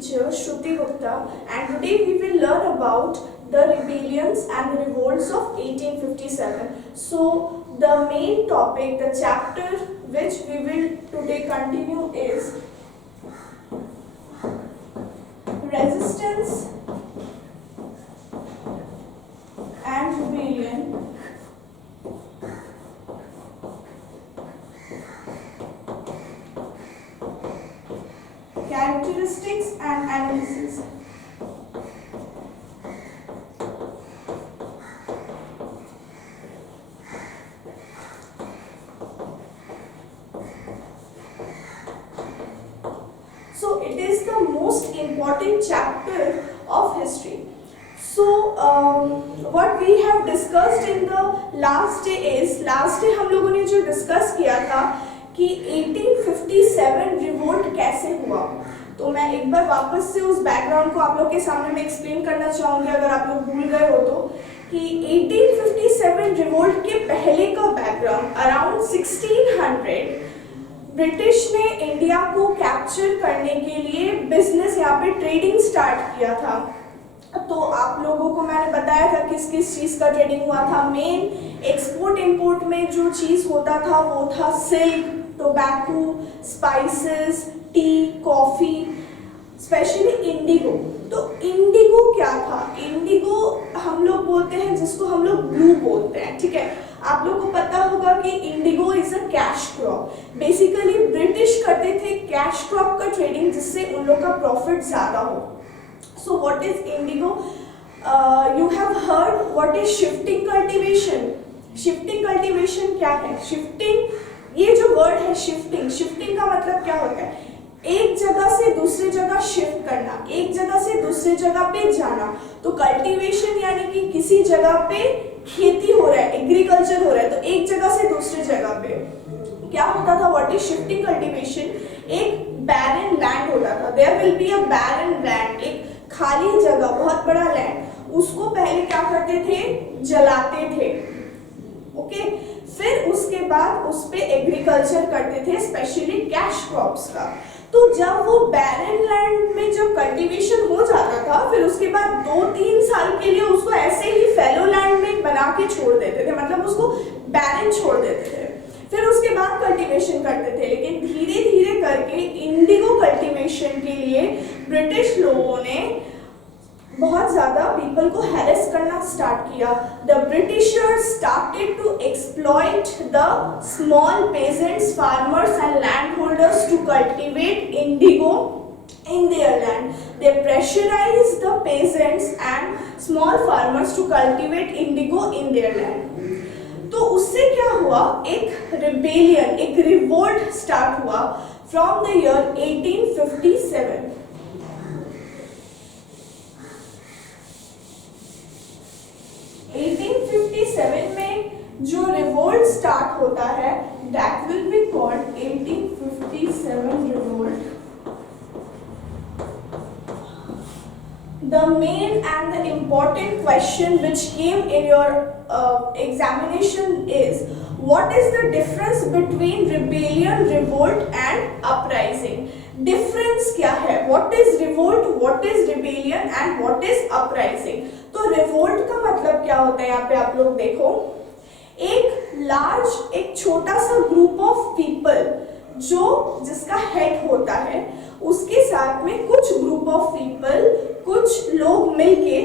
teacher Shruti Gupta, and today we will learn about the rebellions and the revolts of 1857. So the main topic, the chapter which we will today continue is resistance and rebellion characteristics and analysis. So it is the most important chapter of history. So what we have discussed in the last day is, last day हम लोगों ने जो discuss किया था कि 1857 revolt कैसे हुआ। तो मैं एक बार वापस से उस बैकग्राउंड को आप लोग के सामने में एक्सप्लेन करना चाहूँगी, अगर आप लोग भूल गए हो तो, कि 1857 रिवोल्ट के पहले का बैकग्राउंड अराउंड 1600 ब्रिटिश ने इंडिया को कैप्चर करने के लिए बिजनेस, यहाँ पे ट्रेडिंग स्टार्ट किया था। तो आप लोगों को मैंने बताया था किस किस चीज़ का ट्रेडिंग हुआ था। मेन एक्सपोर्ट इंपोर्ट में जो चीज़ होता था वो था silk, tobacco, spices, T, coffee, specially Indigo. तो इंडिगो क्या था? इंडिगो हम लोग बोलते हैं जिसको हम लोग ब्लू बोलते हैं, ठीक है। आप लोग को पता होगा कि Indigo is a cash crop. Basically British करते थे कैश क्रॉप का ट्रेडिंग, जिससे उन लोग का प्रॉफिट ज़्यादा हो। So what is Indigo? You have heard what is shifting cultivation. Shifting cultivation क्या है? शिफ्टिंग, ये जो वर्ड है शिफ्टिंग, शिफ्टिंग का मतलब क्या होता है? एक जगह से दूसरी जगह शिफ्ट करना, एक जगह से दूसरी जगह पे जाना। तो कल्टीवेशन यानी कि किसी जगह पे खेती हो रहा है, एग्रीकल्चर हो रहा है, तो एक जगह से दूसरी जगह पे क्या होता था? What is shifting cultivation? एक बैरन लैंड होता था, there will be a barren land, एक खाली जगह, बहुत बड़ा लैंड, उसको पहले क्या करते थे? जलाते थे, ओके। फिर उसके बाद उस पे एग्रीकल्चर करते थे, स्पेशली कैश क्रॉप्स का। तो जब वो बैरन लैंड में जब कल्टीवेशन हो जाता था, फिर उसके बाद 2-3 साल के लिए उसको ऐसे ही फैलो लैंड में बना के छोड़ देते थे, मतलब उसको बैरन छोड़ देते थे। फिर उसके बाद कल्टीवेशन करते थे, लेकिन धीरे धीरे करके इंडिगो कल्टीवेशन के लिए ब्रिटिश लोगों ने बहुत ज़्यादा पीपल को हैरेस करना स्टार्ट किया। The Britishers started to exploit the small peasants, farmers and land holders to cultivate indigo in their land. They pressurized the peasants and small farmers to cultivate indigo in their land. तो उससे क्या हुआ? एक rebellion, एक revolt start हुआ from the year 1857। 1857 में जो revolt start होता है, that will be called 1857 revolt. The main and the important question which came in your examination is, what is the difference between rebellion, revolt and uprising? Difference क्या है? What is revolt, what is rebellion and what is uprising? तो revolt का मतलब क्या होता है? यहाँ पे आप लोग देखो, एक छोटा सा ग्रुप ऑफ पीपल जो जिसका हेड होता है, उसके साथ में कुछ ग्रुप ऑफ पीपल, कुछ लोग मिलके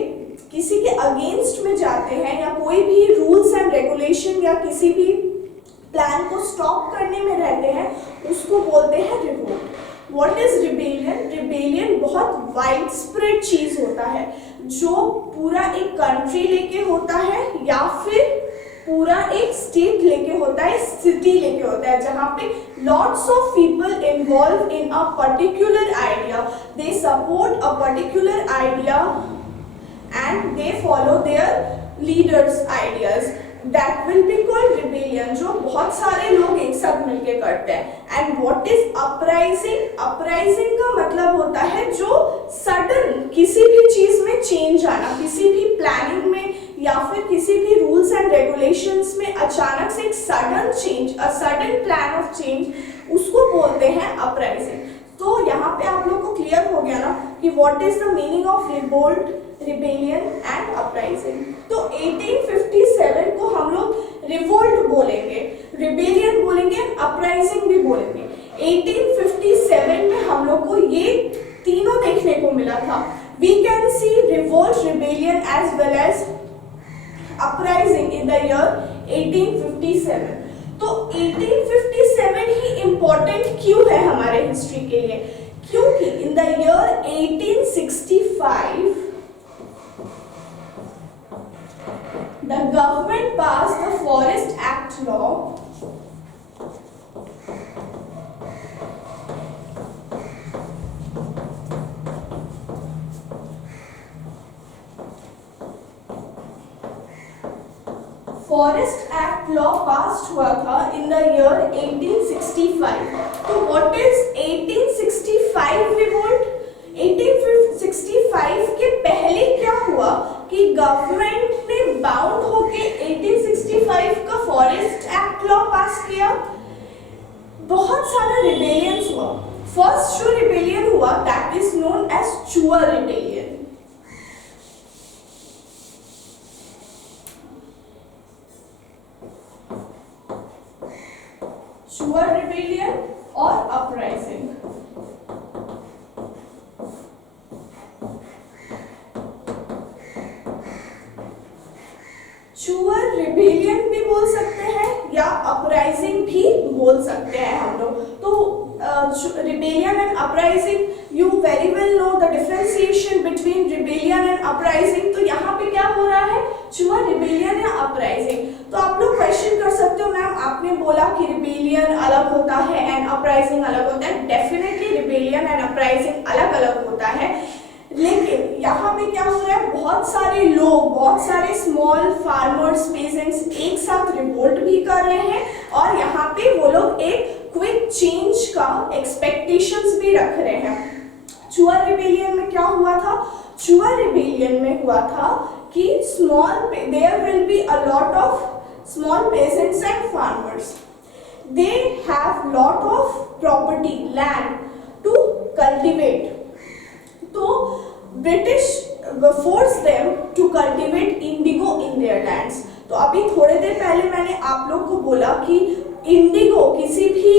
किसी के अगेंस्ट में जाते हैं, या कोई भी रूल्स एंड रेगुलेशन या किसी भी प्लान को स्टॉप करने में रहते हैं, उसको बोलते हैं revolt. What is rebellion? Rebellion बहुत वाइड स्प्रेड चीज होता है, जो पूरा एक कंट्री लेके होता है, या फिर पूरा एक स्टेट लेके होता है, सिटी लेके होता है, जहाँ पे lots of people involve in a particular idea, they support a particular idea and they follow their leaders ideas. That will be called rebellion, जो बहुत सारे लोग एक साथ मिलके करते हैं। And what is uprising? Uprising का मतलब होता है जो सडन किसी भी चीज में चेंज आना, किसी भी प्लानिंग में या फिर किसी भी रूल्स एंड रेगुलेशंस में अचानक से एक sudden change, a sudden plan of change, उसको बोलते हैं अपराइजिंग। तो यहाँ पे आप लोग को क्लियर हो गया ना कि what is the meaning of revolt, rebellion and uprising. तो 1857 को हम लोग रिवोल्ट बोलेंगे, रिबेलियन बोलेंगे, अपराइजिंग भी बोलेंगे। 1857 में हम लोग को ये तीनों देखने को मिला था। We can see revolt, rebellion as well as uprising in the year 1857। तो 1857 ही इम्पोर्टेंट क्यों है हमारे हिस्ट्री के लिए? क्योंकि इन the year 1865 the government passed the Forest Act law forest act law पास हुआ था इन द ईयर 1865। तो व्हाट इज 1865 रिवोल्ट? 1865 के पहले क्या हुआ कि गवर्नमेंट ने बाउंड होके 1865 का फॉरेस्ट एक्ट लॉ पास किया। बहुत सारा रिबेलियंस हुआ। फर्स्ट जो रिबेलियन हुआ दैट इज नोन एज चुआ रिबेलियन। चुआ रिबेलियन और अपराइजिंग। चुआ रिबेलियन भी बोल सकते हैं या अपराइजिंग भी बोल सकते हैं हम लोग। तो rebellion and uprising, you very well know the differentiation between rebellion and uprising. तो यहाँ पे क्या हो रहा है? चुआ रिबेलियन या अपराइजिंग। तो आप लोग क्वेश्चन कर सकते हो, मैम आपने बोला कि रिबेलियन अलग होता है एंड अपराइजिंग अलग होता है। डेफिनेटली रिबेलियन एंड अपराइजिंग अलग अलग होता है, लेकिन यहाँ पे क्या हो रहा है? बहुत सारे लोग, बहुत सारे स्मॉल फार्मर्स, पेजेंट्स एक साथ रिवोल्ट भी कर रहे हैं और यहाँ पे वो लोग एक क्विक चेंज का एक्सपेक्टेशंस भी रख रहे हैं। चुआ रिबेलियन में क्या हुआ था? चुआ रिबेलियन में हुआ था कि there will be a lot of small peasants and farmers. They have lot of property, land to cultivate. So British force them to cultivate indigo in their lands. तो अभी थोड़े देर पहले मैंने आप लोग को बोला कि इंडिगो किसी भी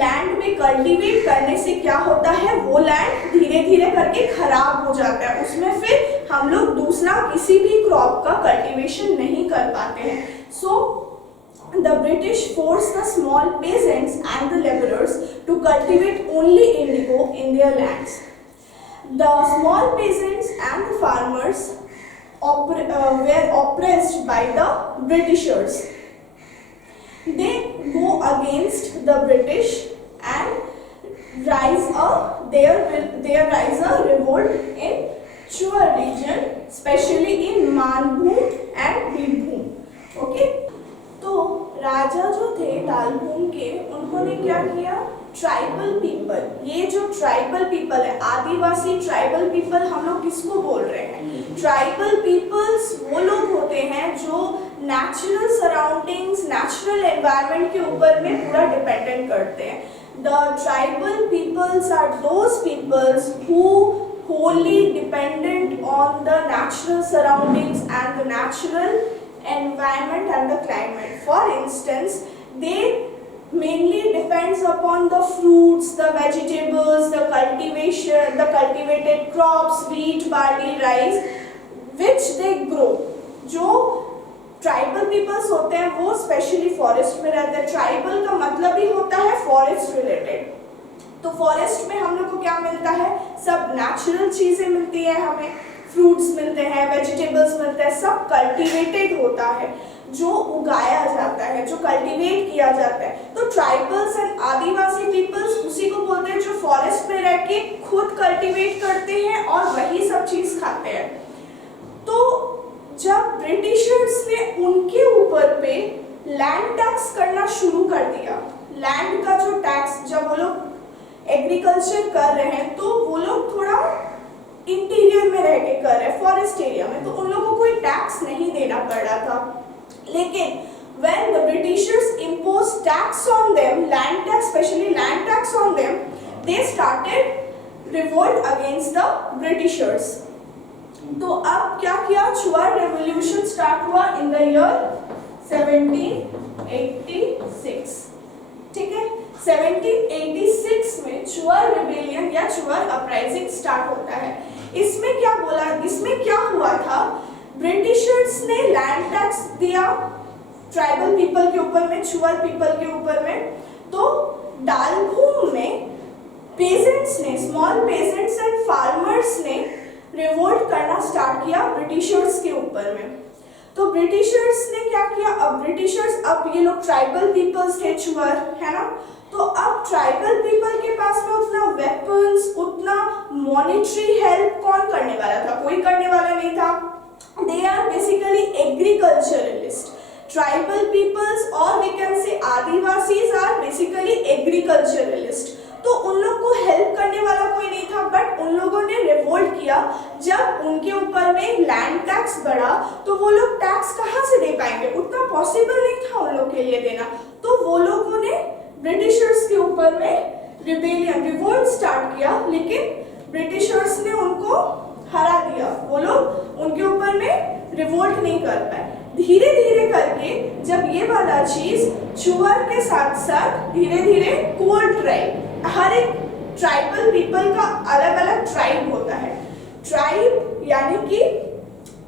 लैंड में कल्टीवेट करने से क्या होता है? वो लैंड धीरे धीरे करके खराब हो जाता है, उसमें फिर हम लोग दूसरा किसी भी क्रॉप का कल्टीवेशन नहीं कर पाते हैं। So the British forced the small peasants and the laborers to cultivate only indigo in their lands. The small peasants and the farmers were oppressed by the Britishers. They go against the British and there rise a revolt in Chua region, especially in Manbhum and Birbhum. Okay? तो राजा जो थे तालबुन के, उन्होंने क्या किया? Tribal people, ये जो tribal people है, आदिवासी ट्राइबल पीपल, हम लोग किसको बोल रहे हैं? ट्राइबल पीपल्स वो लोग होते हैं जो नेचुरल सराउंडिंग्स, नेचुरल एनवायरनमेंट के ऊपर में पूरा डिपेंडेंट करते हैं। The tribal peoples are those peoples who wholly dependent on the natural surroundings and the natural environment and the climate. For instance, they mainly depends upon the fruits, the vegetables, the cultivation, the cultivated crops, wheat, barley, rice, which they grow. जो tribal peoples होते हैं वो specially forest में रहते हैं। Tribal का मतलब ही होता है फॉरेस्ट रिलेटेड। तो फॉरेस्ट में हम लोग को क्या मिलता है? सब नेचुरल चीजें मिलती हैं, हमें फ्रूट्स मिलते हैं, वेजिटेबल्स मिलते हैं, सब कल्टीवेटेड होता है, जो उगाया जाता है, जो कल्टीवेट किया जाता है। तो ट्राइबल्स एंड आदिवासी पीपल्स उसी को बोलते हैं जो फॉरेस्ट में रह के खुद कल्टीवेट करते हैं और वही सब चीज खाते हैं। तो जब ब्रिटिशर्स ने उनके ऊपर पे लैंड टैक्स करना शुरू कर दिया, लैंड का जो टैक्स, जब वो लोग एग्रीकल्चर कर रहे हैं तो वो लोग थोड़ा इंटीरियर में रह के कर रहे हैं, फॉरेस्ट एरिया में, तो उन लोगों को कोई टैक्स नहीं देना पड़ रहा था। लेकिन when the Britishers imposed tax on them, land tax, especially land tax on them, they started revolt against the Britishers. तो अब क्या किया, चुआर रेवोल्यूशन स्टार्ट हुआ इन द ईयर 1786। ठीक है, 1786 में चुआर रिबेलियन या चुआर अपराइजिंग स्टार्ट होता है। इसमें क्या हुआ था, ब्रिटिशर्स ने लैंड टैक्स दिया ट्राइबल पीपल के ऊपर में, चुआर पीपल के ऊपर में। तो डालभूम में पेजेंट्स ने, स्मॉल पेजेंट्स एंड फार्मर्स ने रिवोल्ट करना स्टार्ट किया ब्रिटिशर्स के ऊपर में। तो ब्रिटिशर्स ने क्या किया, अब ब्रिटिशर्स, अब ये लोग ट्राइबल पीपल्स थे चुआर, है ना। तो अब ट्राइबल पीपल के पास में उतना वेपन्स, उतना मॉनेटरी हेल्प कौन करने वाला था, कोई करने वाला नहीं था। They are basically agriculturalist. Tribal peoples और we can say adivasis are basically agriculturalist. तो उन लोग को हेल्प करने वाला कोई नहीं था, बट उन लोगों ने रिवोल्ट किया जब उनके ऊपर में लैंड टैक्स बढ़ा। तो वो लोग टैक्स कहाँ से दे पाएंगे, उतना पॉसिबल नहीं था उन लोग के लिए देना। तो वो लोगों ने ब्रिटिशर्स के ऊपर में रिबेलियन, रिवोल्ट स्टार्ट किया, लेकिन ब्रिटिशर्स ने उनको हरा दिया। वो लोग उनके ऊपर में रिवोल्ट नहीं कर पाए। धीरे धीरे करके जब ये वाला चीज चुआर के साथ साथ धीरे धीरे कोल ट्राइब, हर एक ट्राइबल पीपल का अलग अलग ट्राइब होता है। ट्राइब यानी कि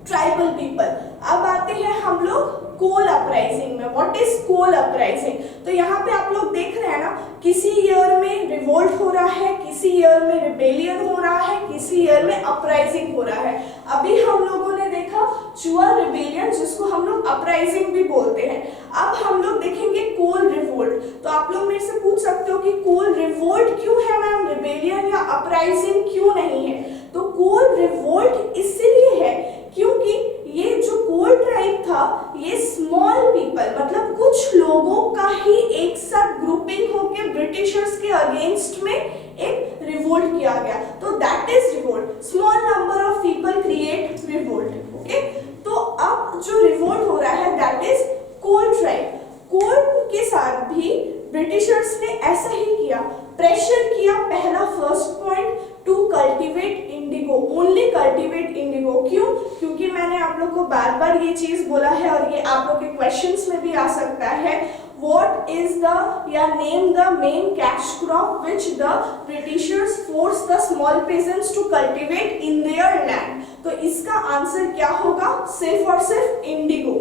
ट्राइबल पीपल। अब आते हैं हम लोग कोल अपराइजिंग में। What is Kol uprising? तो यहाँ पे आप लोग देख रहे हैं ना, किसी ईयर में रिवोल्ट हो रहा है, किसी ईयर में रिबेलियन हो रहा है, किसी ईयर में अपराइजिंग हो रहा है। अभी हम लोगों ने देखा चुआर रिबेलियन, जिसको हम लोग अपराइजिंग भी बोलते हैं। अब हम लोग देखेंगे कोल रिवोल्ट। तो आप लोग मेरे से पूछ सकते हो कि कोल रिवोल्ट क्यों है मैम, रिबेलियन या अपराइजिंग क्यों नहीं है? तो कोल रिवोल्ट इसलिए है क्योंकि ये जो कोल ट्राइब था, ये स्मॉल पीपल, मतलब कुछ लोगों का ही एक साथ ग्रुपिंग होके ब्रिटिशर्स के अगेंस्ट में एक रिवोल्ट किया गया। तो that is revolt. Small number of people create revolt. Okay, तो अब जो रिवोल्ट हो रहा है दैट इज कोल ट्राइब। कोल के साथ भी ब्रिटिशर्स ने ऐसा ही किया, प्रेशर किया। पहला first point, to cultivate indigo, only cultivate indigo. क्यों? क्योंकि मैंने आप लोग को बार बार ये चीज बोला है और ये आप लोग के क्वेश्चंस में भी आ सकता है। What is the, या name the main cash crop which the Britishers forced the small peasants to cultivate in their land? तो इसका आंसर क्या होगा? सिर्फ और सिर्फ इंडिगो।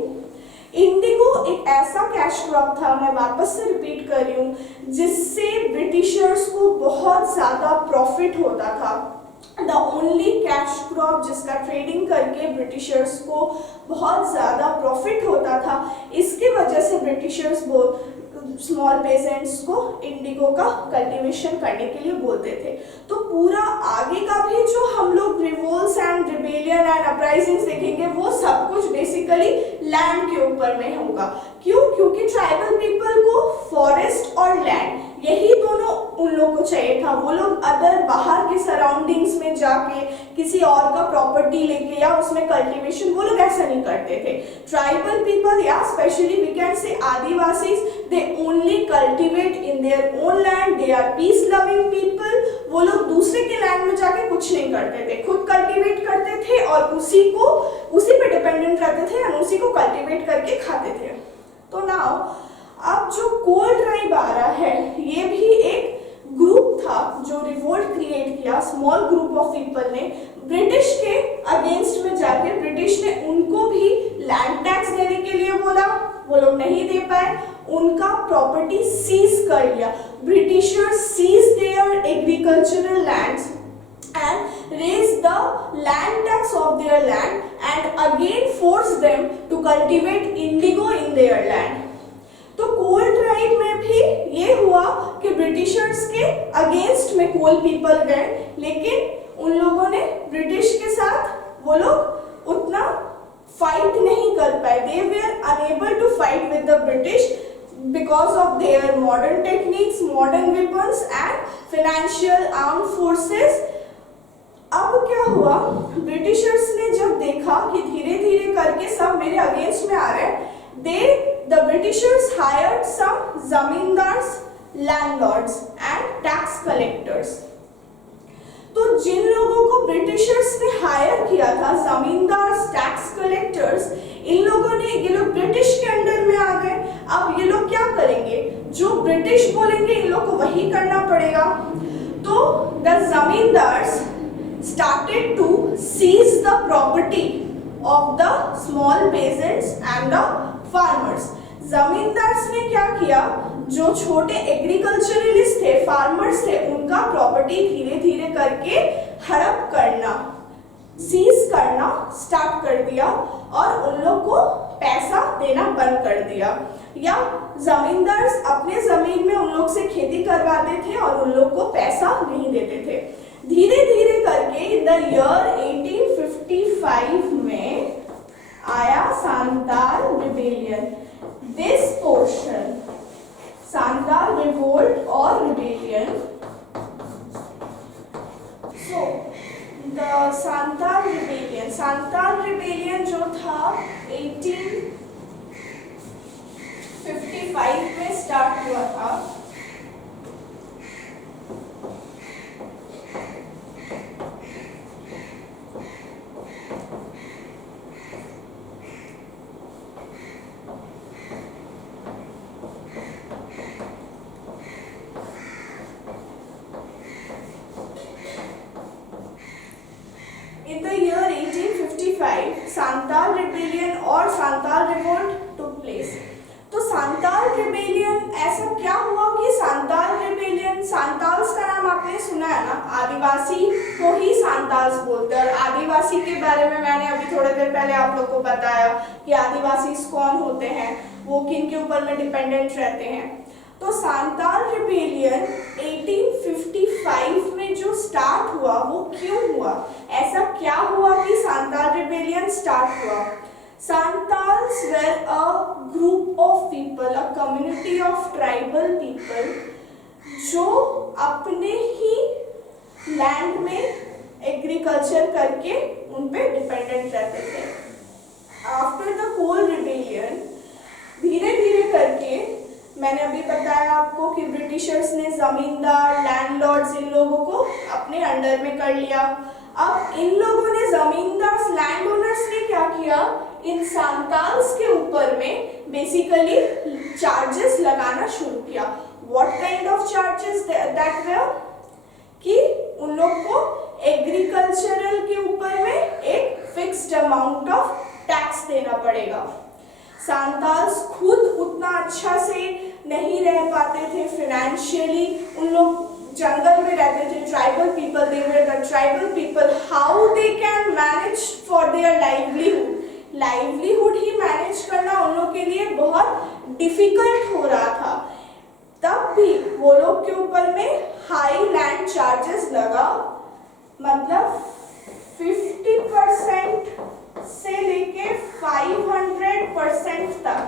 इंडिगो एक ऐसा कैश क्रॉप था, मैं वापस से रिपीट कर रही हूँ, जिससे ब्रिटिशर्स को बहुत ज़्यादा प्रॉफिट होता था। द ओनली कैश क्रॉप जिसका ट्रेडिंग करके ब्रिटिशर्स को बहुत ज़्यादा प्रॉफिट होता था। इसके वजह से ब्रिटिशर्स स्मॉल पेजेंट्स को इंडिगो का कल्टीवेशन करने के लिए बोलते थे। तो पूरा आगे का भी जो हम लोग revolts and rebellion and uprisings देखेंगे, वो सब कुछ बेसिकली लैंड के ऊपर में होगा। क्यों? क्योंकि ट्राइबल पीपल को फॉरेस्ट और लैंड, यही दोनों उन लोगों को चाहिए था। वो लोग अदर बाहर के सराउंडिंग्स में जाके किसी और का प्रॉपर्टी लेके या उसमें कल्टीवेशन, वो लोग ऐसा नहीं करते थे। ट्राइबल पीपल या specially we can say adivasis, they only cultivate in their own land, they are peace loving people. वो लोग दूसरे के लैंड में जाके कुछ नहीं करते थे, खुद कल्टीवेट करते थे और उसी पे डिपेंडेंट रहते थे और उसी को कल्टीवेट करके खाते थे। तो नाउ अब जो कोल ट्राइब आ रहा है, ये भी एक ग्रुप था जो रिवोल्ट क्रिएट किया, स्मॉल ग्रुप ऑफ पीपल ने ब्रिटिश के अगेंस्ट में जाके। ब्रिटिश ने उनको भी लैंड टैक्स देने के लिए बोला, वो लोग नहीं दे पाए, उनका प्रॉपर्टी सीज कर लिया। Britishers seize their agricultural lands and raise the land tax of their land and again force them to cultivate indigo in their land. तो कोल ट्राइब में भी ये हुआ कि ब्रिटिशर्स के अगेंस्ट में कोल पीपल गए, लेकिन उन लोगों ने ब्रिटिश के साथ वो लोग उतना फाइट नहीं कर पाए। They were unable to fight with the British because of their modern techniques, modern weapons and financial armed forces। अब क्या हुआ, ब्रिटिशर्स ने जब देखा कि धीरे धीरे करके सब मेरे अगेंस्ट में आ रहे हैं, the Britishers hired some zamindars, landlords and tax collectors। तो जिन लोगों को ब्रिटिशर्स ने हायर किया था, जमींदार, टैक्स कलेक्टर्स, इन लोगों ने, ये लोग ब्रिटिश के अंडर में आ गए। अब ये लोग क्या करेंगे, जो ब्रिटिश बोलेंगे इन लोग को वही करना पड़ेगा। तो the zamindars started to seize the property of the small peasants and the farmers। Zamindars ने क्या किया, जो छोटे एग्रीकल्चरलिस्ट थे, फार्मर्स थे, उनका प्रॉपर्टी धीरे धीरे करके हड़प करना, सीज करना स्टार्ट कर दिया और उन लोग को पैसा देना बंद कर दिया। या जमींदार्स अपने जमीन में उन लोग से खेती करवाते थे और उन लोग को पैसा नहीं देते थे। धीरे धीरे करके इन द ईयर 1855 में आया Santal rebellion. This portion, Santal revolt और rebellion, so the Santal rebellion जो था 1855 में स्टार्ट हुआ था। In the year 1855, Santal rebellion और सांताल रिवोल्ट took place। तो सांताल रिबेलियन ऐसा क्या हुआ कि सांताल रिबेलियन, सांताल्स का नाम आपने सुना है ना, आदिवासी को ही सांताल्स बोलते हैं। और आदिवासी के बारे में मैंने अभी थोड़ी देर पहले आप लोग को बताया कि आदिवासी कौन होते हैं, वो किन के ऊपर में डिपेंडेंट रहते हैं। तो सांताल रिबेलियन 1855 में जो स्टार्ट हुआ वो क्यों हुआ, ऐसा क्या हुआ कि सांताल रिबेलियन स्टार्ट हुआ। Santals were a group of people, a community of tribal people, जो अपने ही लैंड में एग्रीकल्चर करके उन पे डिपेंडेंट रहते थे। आफ्टर द कोल रिबेलियन धीरे धीरे करके, मैंने अभी बताया आपको कि ब्रिटिशर्स ने जमींदार, लैंडलॉर्ड्स, इन लोगों को अपने अंडर में कर लिया। अब इन लोगों ने, जमींदार, लैंड ओनर्स ने क्या किया, इन सांताल्स के ऊपर में बेसिकली चार्जेस लगाना शुरू किया। What kind of charges that were, कि उन लोग को एग्रीकल्चरल के ऊपर में एक फिक्स्ड अमाउंट ऑफ टैक्स देना पड़ेगा। सांताल्स खुद उतना अच्छा से नहीं रह पाते थे फाइनेंशियली, उन लोग जंगल में रहते थे, tribal people, they were the tribal people, how they can manage for their livelihood, livelihood he manage करना उन लोग के लिए बहुत डिफिकल्ट हो रहा था। तब भी वो लोग के ऊपर में हाई लैंड चार्जेस लगा, मतलब 50% से लेके 500% तक,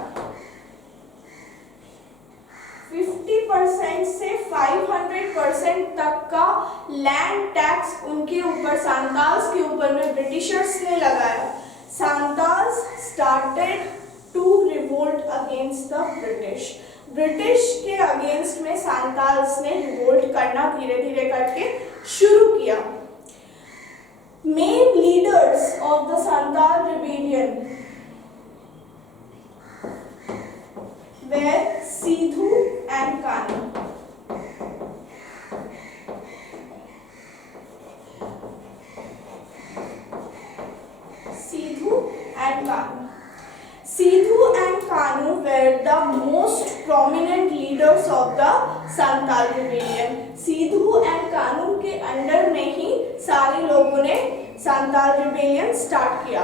50% से 500% तक का लैंड टैक्स उनके ऊपर, सांताल्स के ऊपर में ब्रिटिशर्स ने लगाया। Santals started to revolt against the British. British के अगेंस्ट में सांताल्स ने रिवोल्ट करना धीरे धीरे करके शुरू किया। Main leaders of the Santal rebellion were Sidhu and Kanu। Sidhu and Kanu were the most prominent leaders of the Santal rebellion. Sidhu and Kanu के अंडर में ही सारे लोगों ने सांताल रिबेलियन स्टार्ट किया।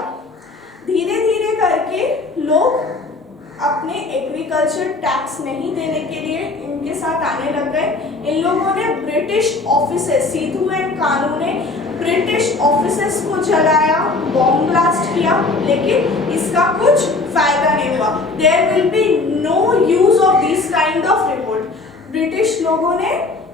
धीरे धीरे करके लोग अपने एग्रीकल्चर टैक्स नहीं देने के लिए इनके साथ आने लग गए। इन लोगों ने ब्रिटिश ऑफिसेस, सिद्धू एंड कानू ने ब्रिटिश ऑफिसेस को जलाया, बॉम्ब ब्लास्ट किया, लेकिन इसका कुछ फायदा नहीं हुआ। There will be no use of this kind of revolt. British लोगों ने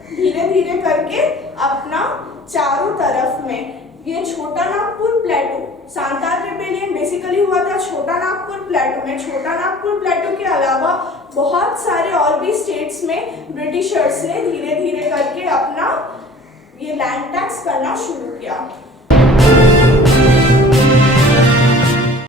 धीरे धीरे करके अपना चारों तरफ में, ये छोटा नागपुर प्लेटो, सांताल रिबेलियन बेसिकली हुआ था छोटा नागपुर प्लेटो में। छोटा नागपुर प्लेटो के अलावा बहुत सारे और भी स्टेट्स में ब्रिटिशर्स ने धीरे धीरे करके अपना ये लैंड टैक्स करना शुरू किया।